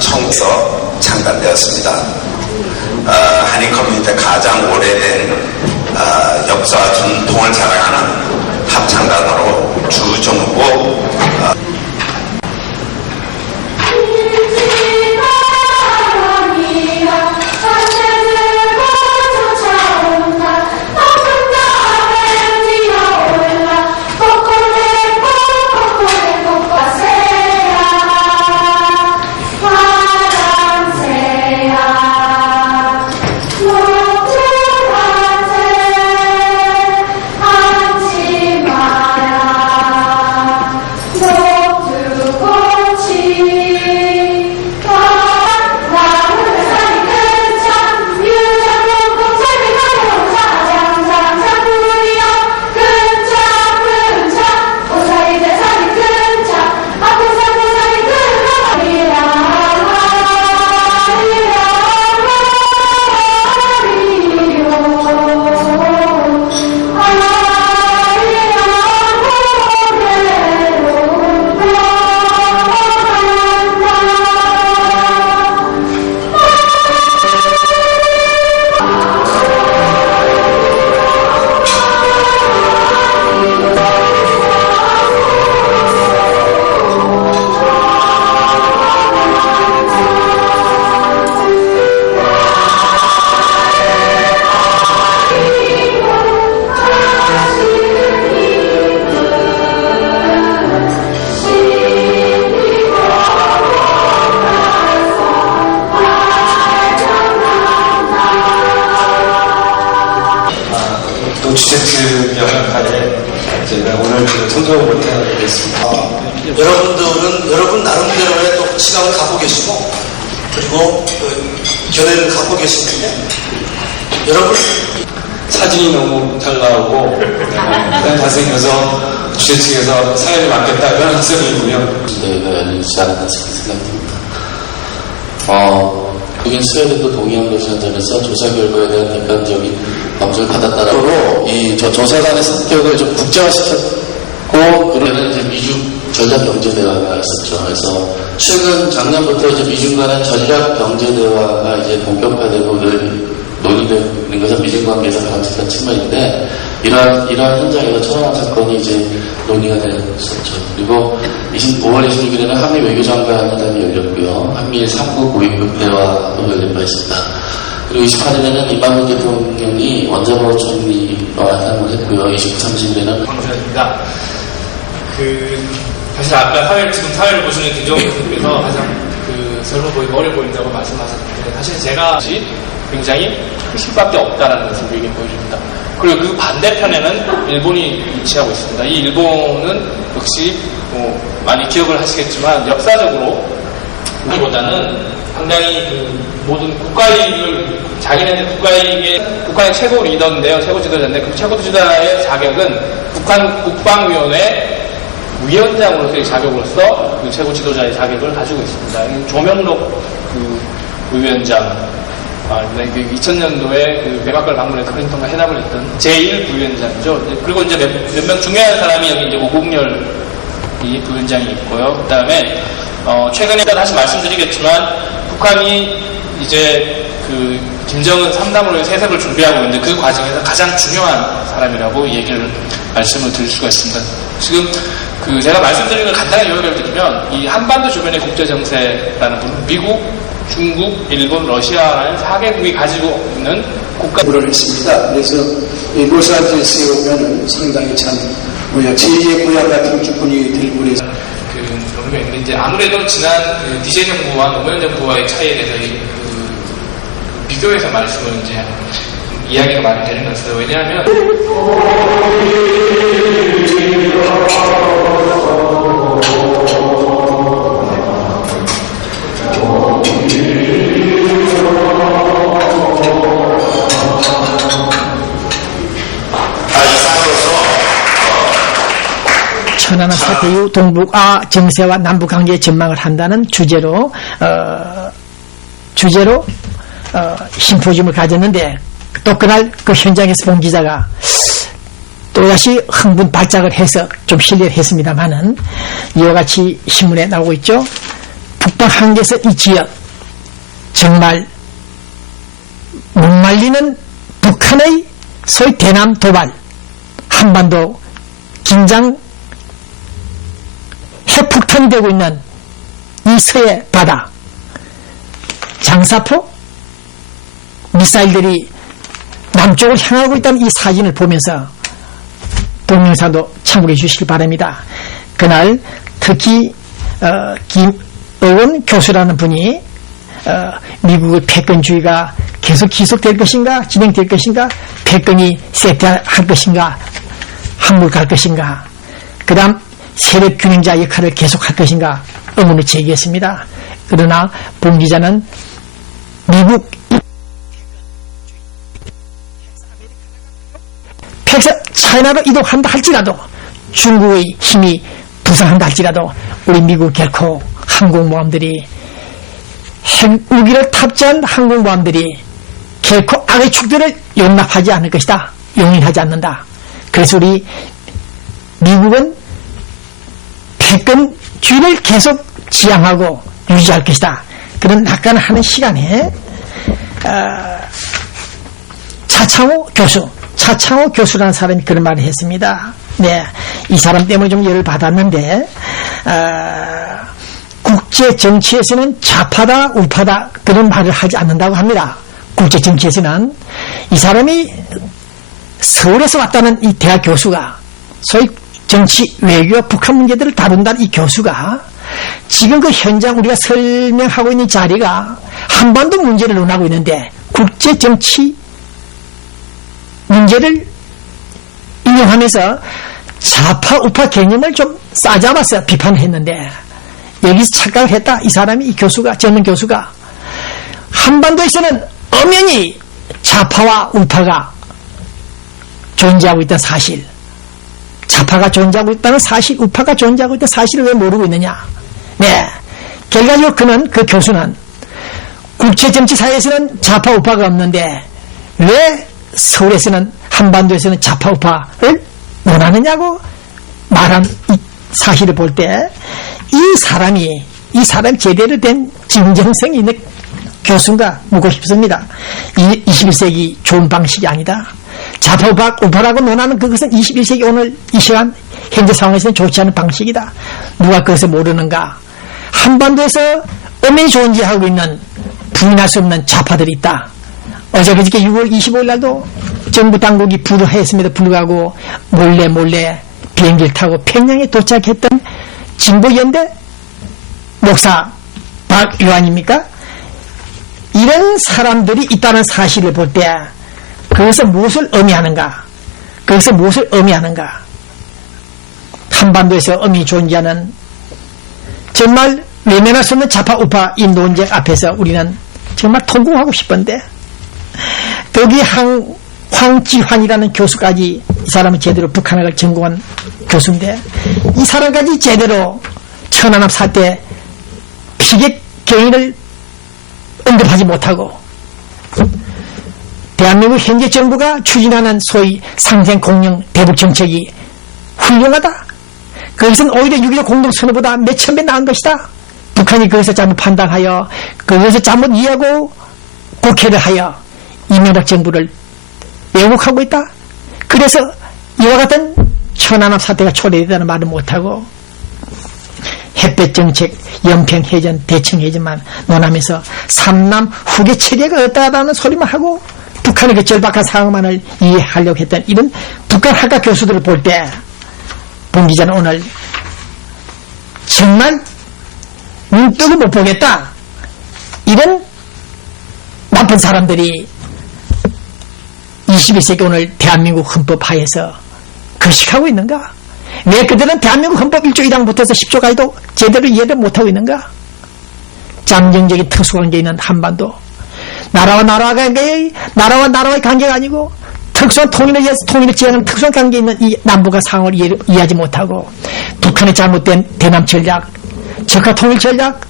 청에서 창단되었습니다. 한인 커뮤니티의 가장 오래된 역사와 전통을 자랑하는 합창단으로 주정국 주제트 역할에 제가 오늘 참석을 못하게 됐습니다. 여러분들은 여러분 나름대로의 또 시간을 갖고 계시고 그리고 견해를 갖고 계시는데 여러분 사진이 너무 잘 나오고 잘생겨서 주최 측에서 사회를 맡겠다 이런 학생이고요. 대회가 열리지 않았다 생각됩니다. 국인 스웨덴도 동의한 것이 한점에서 조사 결과에 대한 객관적인 검증을 받았다라고 이 조사단의 성격을 좀 국제화시켰고 그러면 이제 미중 전략 경제 대화가 있었죠. 그래서 최근 작년부터 이제 미중 간의 전략 경제 대화가 이제 본격화되고 논의되는 것은 미중 관계에서 가능한 측면인데 이러한 현장에서 처음 사건이 이제 논의가 되었었죠. 그리고 5월 26일에는 한미 외교장관 회담이 열렸고요. 한미일 3국 고위급 대화도 열린 바 있습니다. 그리고 28일에는 이만희 대통령이 원자로 총리와 회담을 했고요. 30일에는 황수현입니다. 사실 아까 지금 사회를 보시는 김정은 교수님께서 가장 젊어 보이고 어려 보인다고 말씀하셨는데 사실 제가 굉장히 힘밖에 없다라는 것을 우리에게 보여줍니다. 그리고 그 반대편에는 일본이 위치하고 있습니다. 이 일본은 역시 많이 기억을 하시겠지만 역사적으로 우리보다는 상당히 모든 국가이익을 자기네들 북한의 최고 리더인데요. 최고 지도자인데 그 최고 지도자의 자격은 북한 국방위원회 위원장으로서의 자격으로서 그 최고 지도자의 자격을 가지고 있습니다. 조명록 부위원장 2000년도에 백악관을 방문해서 클린턴과 회담을 했던 제1 부위원장이죠. 그리고 이제 몇 명 중요한 사람이 여기 이제 오국열이 부위원장이 있고요. 그 다음에 최근에 다시 말씀드리겠지만 북한이 이제 김정은 3담으로의 세습을 준비하고 있는데 그 과정에서 가장 중요한 사람이라고 말씀을 드릴 수가 있습니다. 지금 제가 말씀드린 걸 간단하게 요약을 드리면 이 한반도 주변의 국제 정세라는 부분 미국, 중국, 일본, 러시아라는 4개국이 가지고 있는 국가를 했습니다. 그래서 이 로스안젤레스에 오면은 상당히 참 제2의 고향 같은 기분이 들고 그래서 이제 아무래도 지난 DJ 정부와 노무현 정부와의 차이에 대해서 비교해서 말씀을 이제 이야기가 많이 되는 것이죠. 왜냐하면 천안함 사태 이후 동북아 정세와 남북 관계의 전망을 한다는 주제로 심포지움을 가졌는데 또 그날 그 현장에서 본 기자가 또다시 흥분 발작을 해서 좀 실례를 했습니다만은 이와 같이 신문에 나오고 있죠. 북방 한계에서 이 지역 정말 목말리는 북한의 소위 대남 도발, 한반도 긴장 핵폭탄이 되고 있는 이 서해 바다, 장사포 미사일들이 남쪽을 향하고 있다는 이 사진을 보면서 동영상도 참고해 주시기 바랍니다. 그날 특히 김의원 교수라는 분이 미국의 패권주의가 계속 지속될 것인가, 진행될 것인가, 패권이 쇠퇴할 것인가, 한물 갈 것인가, 그 다음 세력 균형자 역할을 계속할 것인가 의문을 제기했습니다. 그러나 봉 기자는 미국 차이나로 이동한다 할지라도, 중국의 힘이 부상한다 할지라도 우리 미국 결코 항공모함들이, 핵무기를 탑재한 항공모함들이 결코 악의 축들을 용납하지 않을 것이다. 용인하지 않는다. 그래서 우리 미국은 패권주의를 계속 지향하고 유지할 것이다. 그런 낙관을 하는 시간에 차창호 교수라는 사람이 그런 말을 했습니다. 네, 이 사람 때문에 좀 열을 받았는데 국제 정치에서는 좌파다 우파다 그런 말을 하지 않는다고 합니다. 국제 정치에서는 이 사람이 서울에서 왔다는 이 대학 교수가, 소위 정치 외교 북한 문제들을 다룬다는 이 교수가 지금 그 현장 우리가 설명하고 있는 자리가 한반도 문제를 논하고 있는데 국제 정치 문제를 인용하면서 좌파 우파 개념을 좀 싸잡아서 비판을 했는데, 여기서 착각을 했다. 이 사람이, 이 교수가, 젊은 교수가 한반도에서는 엄연히 좌파와 우파가 존재하고 있다는 사실, 좌파가 존재하고 있다는 사실, 우파가 존재하고 있다는 사실을 왜 모르고 있느냐. 네, 결과적으로 그 교수는 국제정치사회에서는 좌파 우파가 없는데 왜 서울에서는, 한반도에서는 좌파 우파를 논하느냐고 말한 이 사실을 볼 때 이 사람 제대로 된 진정성이 있는 교수인가 묻고 싶습니다. 21세기 좋은 방식이 아니다. 좌파 우파라고 논하는 그것은 21세기 오늘 이 시간 현재 상황에서는 좋지 않은 방식이다. 누가 그것을 모르는가. 한반도에서 엄연히 존재하고 있는 부인할 수 없는 좌파들이 있다. 어제 그저께 6월 25일 날도 정부 당국이 불허했음에도 불구하고 몰래 비행기를 타고 평양에 도착했던 진보연대 목사 박요한입니까? 이런 사람들이 있다는 사실을 볼 때 그것은 무엇을 의미하는가? 한반도에서 엄연히 존재하는 정말 외면할 수 없는 좌파 우파 이 논쟁 앞에서 우리는 정말 통곡하고 싶은데, 거기 황지환이라는 교수까지, 이 사람은 제대로 북한학을 전공한 교수인데 이 사람까지 제대로 천안함 사태 피격 경위를 언급하지 못하고, 대한민국 현재 정부가 추진하는 소위 상생 공영 대북 정책이 훌륭하다. 그것은 오히려 6.25 공동선언보다 몇천 배 나은 것이다. 북한이 그것을 잘못 판단하여, 그것을 잘못 이해하고 국회를 하여 이명박 정부를 왜곡하고 있다. 그래서 이와 같은 천안함 사태가 초래되다는 말을 못하고 햇볕 정책, 연평해전, 대청해전만 논하면서 삼남 후계 체계가 없다라는 소리만 하고 북한의 그 절박한 상황만을 이해하려고 했던 이런 북한 학과 교수들을 볼 때 봉 기자는 오늘 정말 눈뜨고 못 보겠다. 이런 나쁜 사람들이 21세기 오늘 대한민국 헌법 하에서 거식하고 있는가? 왜 그들은 대한민국 헌법 1조 1항부터 해서 10조까지도 제대로 이해를 못하고 있는가? 잠정적인 특수관계에 있는 한반도, 나라와 나라의 관계가 아니고 특수한 통일을 위해서 통일을 지향하는 특수한 관계에 있는 이 남북한 상황을 이해하지 못하고 북한의 잘못된 대남 전략, 적화 통일 전략,